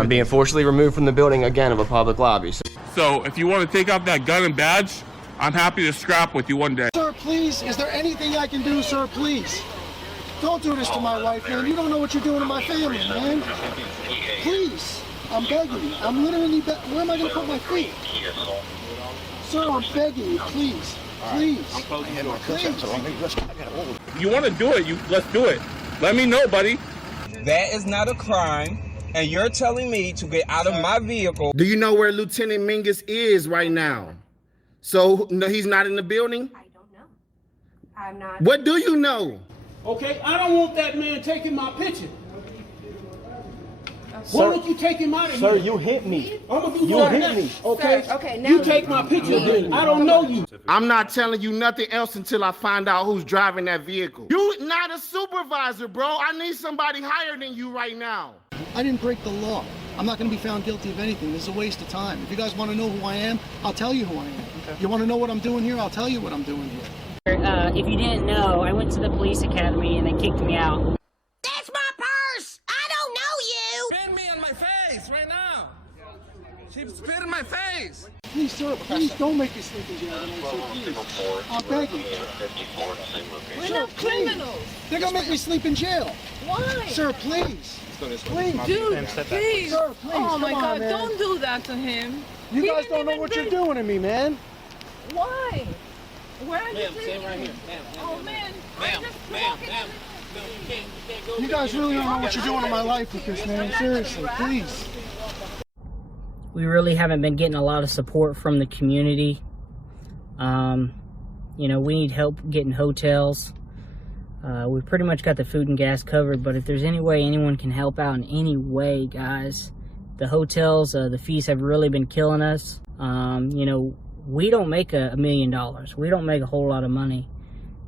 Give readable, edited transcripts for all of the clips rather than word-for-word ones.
I'm being forcibly removed from the building again of a public lobby. So if you want to take out that gun and badge, I'm happy to scrap with you one day. Sir, please, is there anything I can do, sir, please? Don't do this to my wife, man. You don't know what you're doing to my family, man. Please, I'm begging you. I'm literally where am I going to put my feet? Sir, I'm begging you, please. Please. Please. You want to do it, let's do it. Let me know, buddy. That is not a crime, and you're telling me to get out of my vehicle. Do you know where Lieutenant Mingus is right now? So, no, he's not in the building? I don't know. I'm not. What do you know? Okay, I don't want that man taking my picture. Why don't you take him out of here? Sir, you hit me. I'm gonna do You that hit next, me. okay? Sir, okay, now you take my picture then. I don't know you. I'm not telling you nothing else until I find out who's driving that vehicle. You not a supervisor, bro. I need somebody higher than you right now. I didn't break the law. I'm not going to be found guilty of anything. This is a waste of time. If you guys want to know who I am, I'll tell you who I am. Okay. You want to know what I'm doing here? I'll tell you what I'm doing here. If you didn't know, I went to the police academy and they kicked me out. That's my purse! I don't know you! Spit me on my face right now. She spit in my face. Please, sir, please don't make me sleep in jail tonight, sir, please. I'm begging. We're not criminals. They're going to make me sleep in jail. Why? Sir, please. Please. Dude, please. Sir, please. Oh my Come on, God, man. don't do that to him. You He guys didn't don't know even what bring- you're doing to me, man. Why? Where are you Ma'am, taking stand right me? here. Ma'am, Oh man, ma'am, I'm just ma'am, walking. ma'am. No, you can't go. You guys really don't know what you're doing in my life with this, man. Seriously, please. We really haven't been getting a lot of support from the community. You know, we need help getting hotels. We pretty much got the food and gas covered, but if there's any way anyone can help out in any way, guys, the hotels, the fees have really been killing us. You know, we don't make $1 million. We don't make a whole lot of money.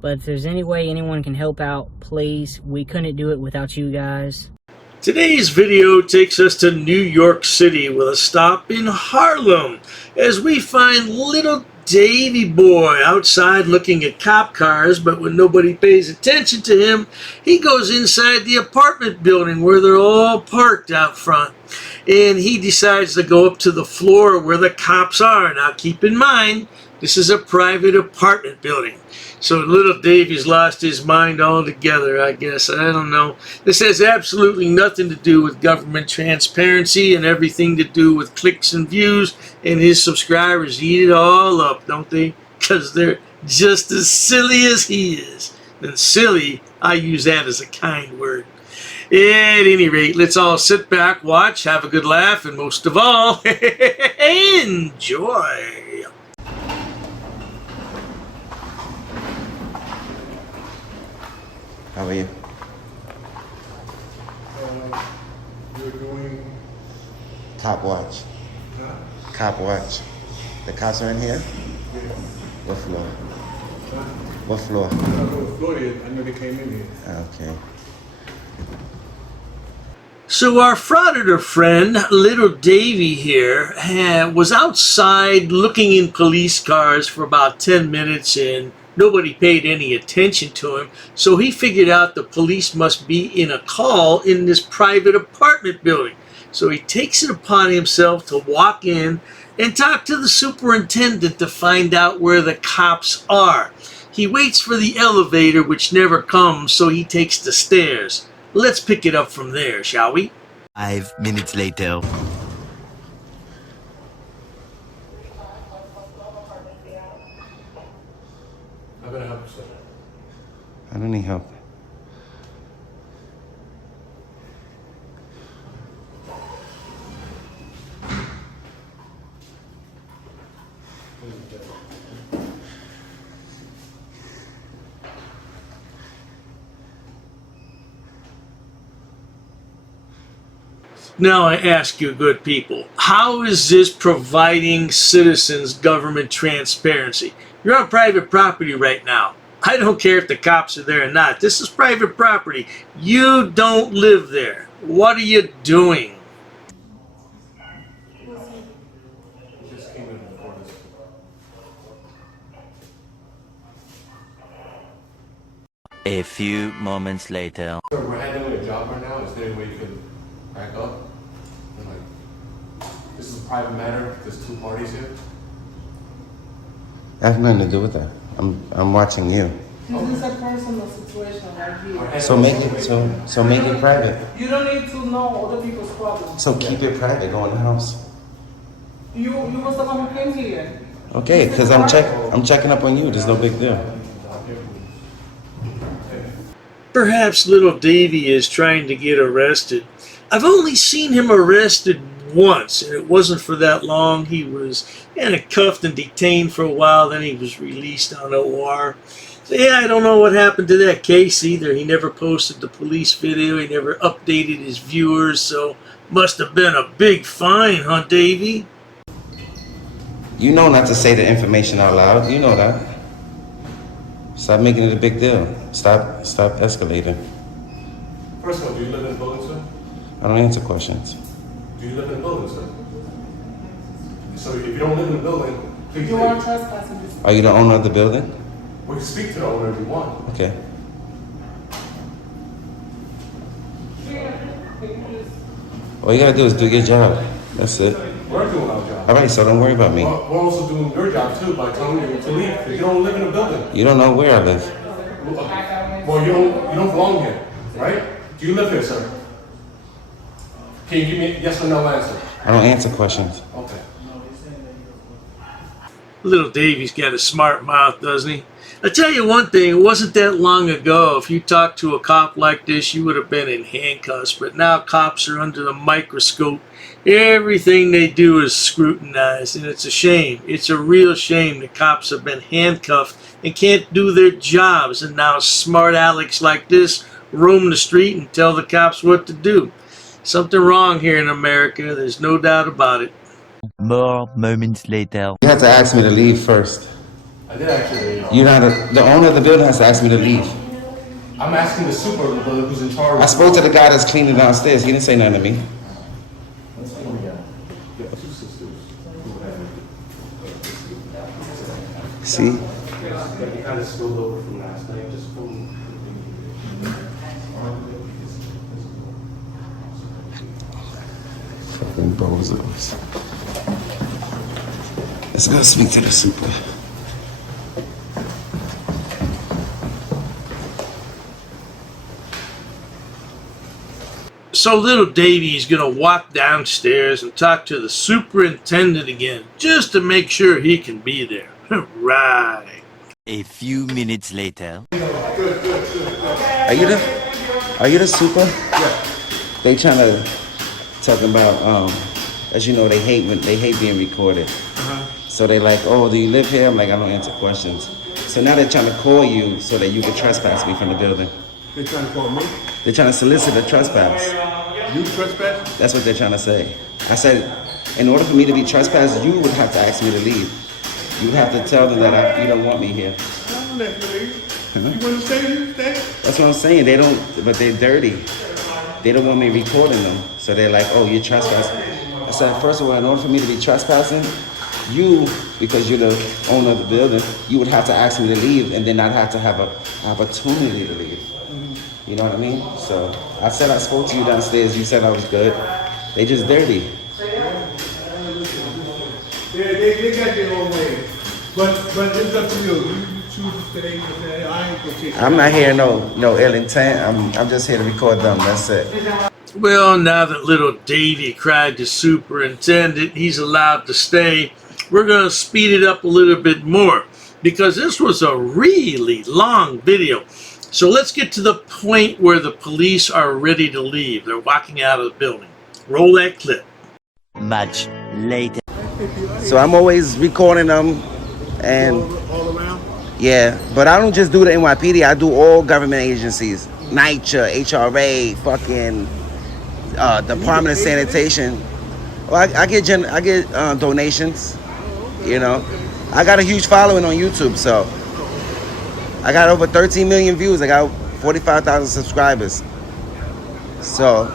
But if there's any way anyone can help out, please. We couldn't do it without you guys. Today's video takes us to New York City with a stop in Harlem as we find little Davey boy outside looking at cop cars, but when nobody pays attention to him, he goes inside the apartment building where they're all parked out front. And he decides to go up to the floor where the cops are. Now keep in mind, this is a private apartment building. So little Davey's lost his mind altogether, I guess. I don't know. This has absolutely nothing to do with government transparency and everything to do with clicks and views. And his subscribers eat it all up, don't they? Because they're just as silly as he is. And silly, I use that as a kind word. At any rate, let's all sit back, watch, have a good laugh, and most of all, enjoy. How are you? You're doing... Cop watch. Huh? Cop watch. The cops are in here? Yeah. What floor? Huh? What floor? I don't know what floor it is. I know they came in here. Okay. So our Frauditor friend, little Davey here, was outside looking in police cars for about 10 minutes and nobody paid any attention to him. So he figured out the police must be in a call in this private apartment building. So he takes it upon himself to walk in and talk to the superintendent to find out where the cops are. He waits for the elevator, which never comes, so he takes the stairs. Let's pick it up from there, shall we? 5 minutes later. I'm gonna help you, sir. I don't need help. Now I ask you, good people, how is this providing citizens government transparency? You're on private property right now. I don't care if the cops are there or not. This is private property. You don't live there. What are you doing? A few moments later. Sir, we're handling a job right now. Is there any way you can back up and like a private matter. There's two parties here. I have nothing to do with that. I'm watching you. This is a personal situation right here. So make it private. You don't need to know other people's problems. So keep it private. Go in the house. You was the one who came here. Okay, because I'm checking up on you. There's no big deal. Perhaps little Davey is trying to get arrested. I've only seen him arrested once, and it wasn't for that long. He was kind of cuffed and detained for a while, then he was released on OR. So yeah, I don't know what happened to that case either. He never posted the police video, he never updated his viewers, so must have been a big fine, huh, Davey? You know not to say the information out loud. You know that. Stop making it a big deal. Stop escalating. First of all, do you live in the building, sir? I don't answer questions. Do you live in the building, sir? So if you don't live in the building, please You leave. are trespassing this. Are you the owner of the building? We can speak to the owner if you want. Okay. All you gotta do is do your job. That's it. We're doing our job. All right, so don't worry about me. We're also doing your job too by telling you to leave. If you don't live in the building. You don't know where I live. Well, you don't belong here, right? Do you live here, sir? Can you give me a yes or no answer? I don't answer questions. Okay. Little Davey's got a smart mouth, doesn't he? I tell you one thing, it wasn't that long ago. If you talked to a cop like this, you would have been in handcuffs. But now cops are under the microscope. Everything they do is scrutinized, and it's a shame. It's a real shame that cops have been handcuffed and can't do their jobs. And now smart Alex like this roam the street and tell the cops what to do. Something wrong here in America. There's no doubt about it. More moments later. You have to ask me to leave first. I did actually. You're not the owner of the building has to ask me to leave. I'm asking the super who's in charge. I spoke to the guy that's cleaning downstairs. He didn't say nothing to me. See? You kind of spilled over from last night, just from. Fucking bozos. Let's go speak to the super. So little Davey is going to walk downstairs and talk to the superintendent again, just to make sure he can be there. Right. A few minutes later. Are you the super? Yeah. They trying to talking about as you know they hate being recorded. So they like, oh, do you live here? I'm like, I don't answer questions. So now they're trying to call you so that you can trespass me from the building. They're trying to call me? They're trying to solicit a trespass. You trespass? That's what they're trying to say. I said, in order for me to be trespassed, you would have to ask me to leave. You would have to tell them that you don't want me here. I don't let you leave. You want to stay, you stay. That's what I'm saying. They don't, but they're dirty. They don't want me recording them. So they're like, oh, you're trespassing. I said, first of all, in order for me to be trespassing, you, because you're the owner of the building, you would have to ask me to leave and then I'd have to have an opportunity to leave. You know what I mean? So I said I spoke to you downstairs. You said I was good. They just dirty. Yeah, they got their own way. But it's up to you. You choose to stay. I ain't gonna take. I'm not here no ill intent. I'm just here to record them. That's it. Well, now that little Davey cried to superintendent, he's allowed to stay. We're going to speed it up a little bit more because this was a really long video. So let's get to the point where the police are ready to leave. They're walking out of the building. Roll that clip. Much later. So I'm always recording them and All around? yeah, but I don't just do the NYPD. I do all government agencies. NYCHA, HRA, fucking Department of Sanitation. Well, I get donations, you know. I got a huge following on YouTube, so I got over 13 million views. I got 45,000 subscribers. So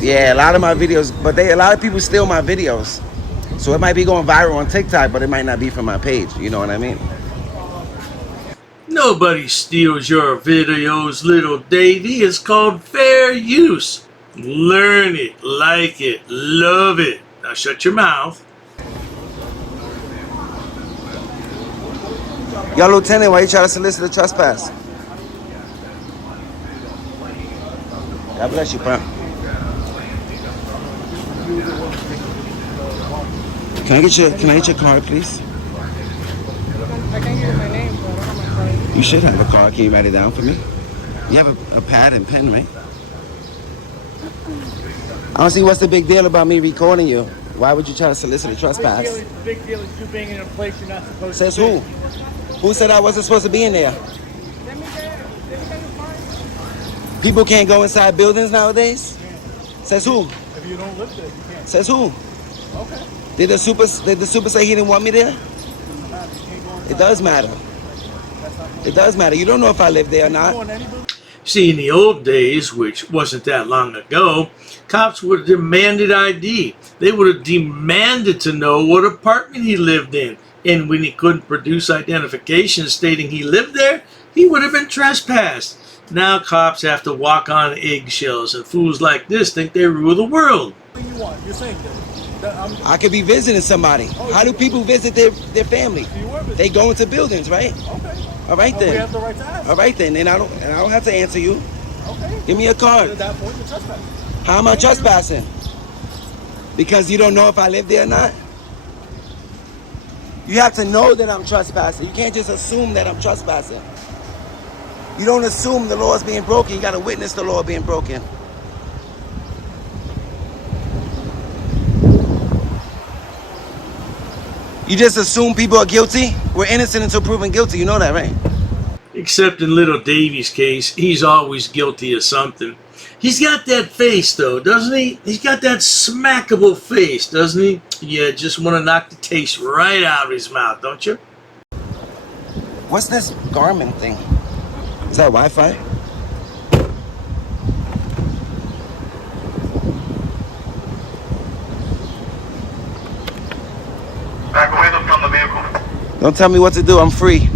yeah, a lot of my videos, but a lot of people steal my videos. So it might be going viral on TikTok, but it might not be from my page. You know what I mean? Nobody steals your videos, little Davey. It's called fair use. Learn it, like it, love it. Now shut your mouth. Yo, Lieutenant, why you trying to solicit a trespass? God bless you, bro. Can I get your card, please? I can give you my name, but I don't have my card. You should have a card. Can you write it down for me? You have a pad and pen, right? I don't see what's the big deal about me recording you. Why would you try to solicit a trespass? The big deal is you being in a place you're not supposed Says to be. who? Who said I wasn't supposed to be in there? People can't go inside buildings nowadays? Says who? If you don't live there, you can't. Says who? Okay. Did the super say he didn't want me there? It does matter. It does matter. You don't know if I live there or not. See, in the old days, which wasn't that long ago, cops would have demanded ID. They would have demanded to know what apartment he lived in. And when he couldn't produce identification stating he lived there, he would have been trespassed. Now cops have to walk on eggshells, and fools like this think they rule the world. What do you want? You're saying that I could be visiting somebody. How do people visit their family? They go into buildings, right? Okay. All right then. We have the right to ask. All right then. And I don't have to answer you. Okay. Give me a card. At that point, you're trespassing. How am I trespassing? Because you don't know if I live there or not? You have to know that I'm trespassing. You can't just assume that I'm trespassing. You don't assume the law is being broken. You got to witness the law being broken. You just assume people are guilty? We're innocent until proven guilty. You know that, right? Except in little Davey's case, he's always guilty of something. He's got that face, though, doesn't he? He's got that smackable face, doesn't he? You just want to knock the taste right out of his mouth, don't you? What's this Garmin thing? Is that Wi-Fi? Back away from the vehicle. Don't tell me what to do. I'm free.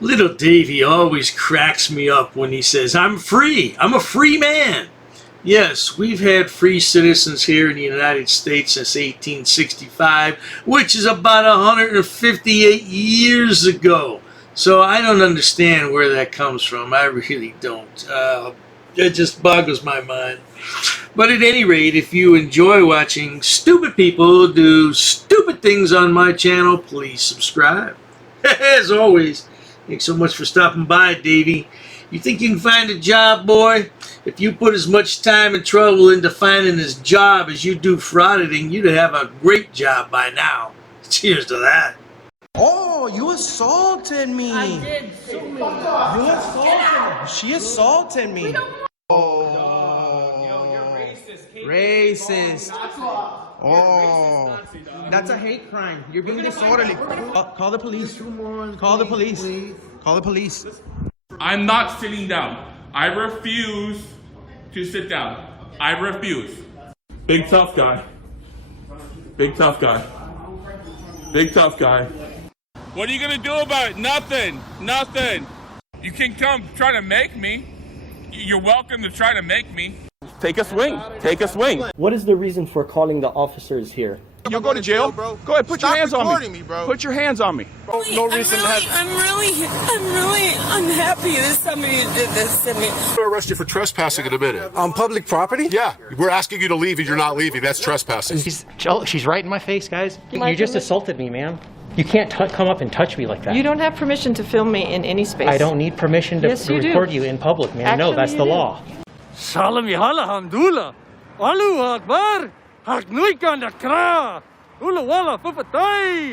Little Davey always cracks me up when he says, I'm free. I'm a free man. Yes, we've had free citizens here in the United States since 1865, which is about 158 years ago. So I don't understand where that comes from. I really don't. It just boggles my mind. But at any rate, if you enjoy watching stupid people do stupid things on my channel, please subscribe. As always, thanks so much for stopping by, Davey. You think you can find a job, boy? If you put as much time and trouble into finding this job as you do frauditing, you'd have a great job by now. Cheers to that. Oh, you assaulted me. I did. You assaulted me. She assaulted me. Racist. Oh, that's a hate crime. You're being disorderly. Call the police. Call the police. Call the police. I'm not sitting down. I refuse to sit down. I refuse. Big tough guy. Big tough guy. Big tough guy. What are you gonna do about it? Nothing. Nothing. You can come try to make me. You're welcome to try to make me. Take a swing. Take a swing. What is the reason for calling the officers here? You'll go to jail. Go ahead. Put your hands on me. Put your hands on me. No reason to have. I'm really unhappy that somebody did this to me. I'm going to arrest you for trespassing in a minute. On public property? Yeah, we're asking you to leave and you're not leaving. That's trespassing. She's right in my face, guys. You just assaulted me, ma'am. You can't come up and touch me like that. You don't have permission to film me in any space. I don't need permission to Yes, you do. record you in public, ma'am. No, Actually, that's you the do. law. Salam yahala hamdullah. Allahu Akbar. Haknuikan akra. Ula wala papatai.